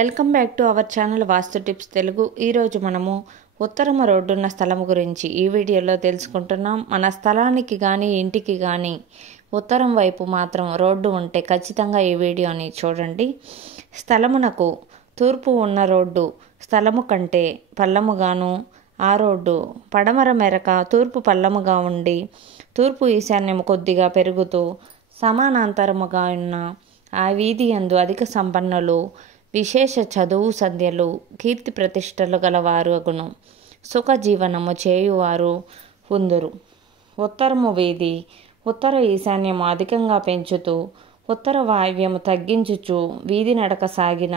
Welcome back to our channel vastu tips Telugu. ఈరోజు మనము ఉత్తరమ రోడ్డున్న స్థలం గురించి ఈ వీడియోలో తెలుసుకుంటున్నాం. మన స్థలానికి కానీ ఇంటికి కానీ ఉత్తరం వైపు మాత్రం రోడ్డు ఉంటే ఖచ్చితంగా ఈ వీడియోని చూడండి. స్థలమునకు తూర్పు ఉన్న రోడ్డు స్థలము కంటే పల్లముగాను, ఆ రోడ్డు పడమర మెరక తూర్పు పల్లముగా ఉండి తూర్పు ఈశాన్యము కొద్దిగా పెరుగుతూ సమానాంతరముగా ఉన్న ఆ వీధి యందు అధిక సంపన్నులు, విశేష చదువు సంధ్యలు, కీర్తి ప్రతిష్టలు గలవారు అగును, సుఖజీవనము చేయువారు ఉందురు. ఉత్తరము వీధి ఉత్తర ఈశాన్యము అధికంగా పెంచుతూ ఉత్తర వాయువ్యము తగ్గించుచు వీధి నడక సాగిన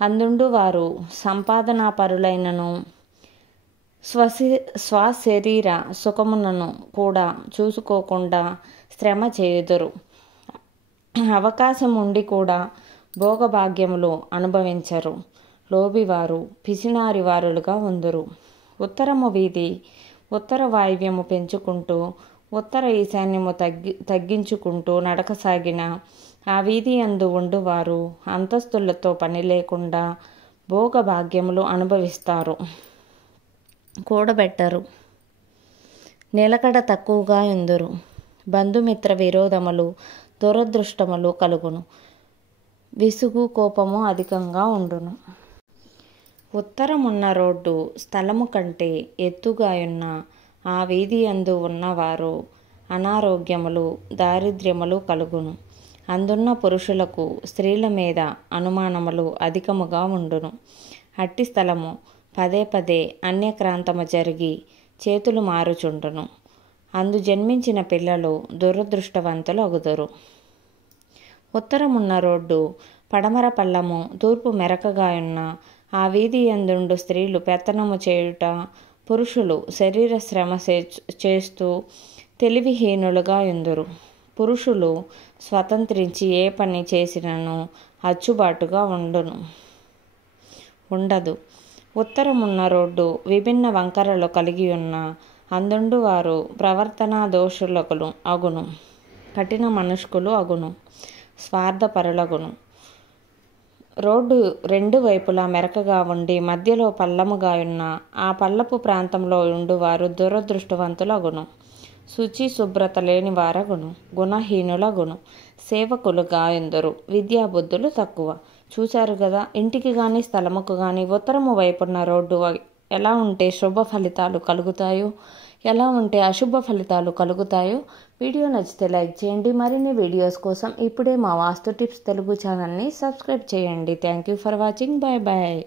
అందుండు వారు సంపాదనాపరులైనను స్వశరీర సుఖమునను కూడా చూసుకోకుండా శ్రమ చేయుదురు. అవకాశం ఉండి కూడా భోగభాగ్యములు అనుభవించరు. లోబివారు పిసినారి వారులుగా ఉందురు. ఉత్తరము వీధి ఉత్తర వాయువ్యము పెంచుకుంటూ ఉత్తర ఈశాన్యము తగ్గించుకుంటూ నడకసాగిన ఆ వీధి యందు ఉండువారు అంతస్తులతో పని లేకుండా భోగభాగ్యములు అనుభవిస్తారు, కూడబెట్టరు, నిలకడ తక్కువగా ఉందురు. బంధుమిత్ర విరోధములు, దురదృష్టములు కలుగును, విసుగు కోపము అధికంగా ఉండును. ఉత్తరమున్న రోడ్డు స్థలము కంటే ఎత్తుగా ఉన్న ఆ వీధి యందు ఉన్నవారు అనారోగ్యములు, దారిద్ర్యములు కలుగును. అందున్న పురుషులకు స్త్రీల మీద అనుమానములు అధికముగా ఉండును. అట్టి స్థలము పదే పదే అన్యక్రాంతము జరిగి చేతులు మారుచుండును. అందు జన్మించిన పిల్లలు దురదృష్టవంతులు అగుదురు. ఉత్తరమున్న రోడ్డు పడమర పల్లము తూర్పు మెరకగా ఉన్న ఆ వీధి యందుండు స్త్రీలు పెత్తనము చేయుట, పురుషులు శరీర శ్రమ చేస్తూ తెలివిహీనులుగా ఉందురు. పురుషులు స్వతంత్రించి ఏ పని చేసినను అచ్చుబాటుగా ఉండదు. ఉత్తరమున్న రోడ్డు విభిన్న వంకరలు కలిగి ఉన్న అందుండు వారు ప్రవర్తనా దోషులకు అగును, కఠిన మనుష్కులు అగును, స్వార్థపరులగును. రోడ్డు రెండు వైపులా మెరకగా ఉండి మధ్యలో పల్లముగా ఉన్న ఆ పల్లపు ప్రాంతంలో ఉండువారు దురదృష్టవంతులు అగును, శుచి శుభ్రత లేని వారగును, గుణహీనులగును, సేవకులుగా ఎందరు, విద్యాబుద్ధులు తక్కువ. చూశారు కదా, ఇంటికి కానీ స్థలముకు కానీ ఉత్తరము వైపున్న రోడ్డు ఎలా ఉంటే శుభ ఫలితాలు కలుగుతాయో, ఎలా ఉంటే అశుభ ఫలితాలు కలుగుతాయో. వీడియో నచ్చితే లైక్ చేయండి. మరిన్ని వీడియోస్ కోసం ఇప్పుడే మా వాస్తు టిప్స్ తెలుగు ఛానల్ని సబ్స్క్రైబ్ చేయండి. Thank you for watching. Bye bye.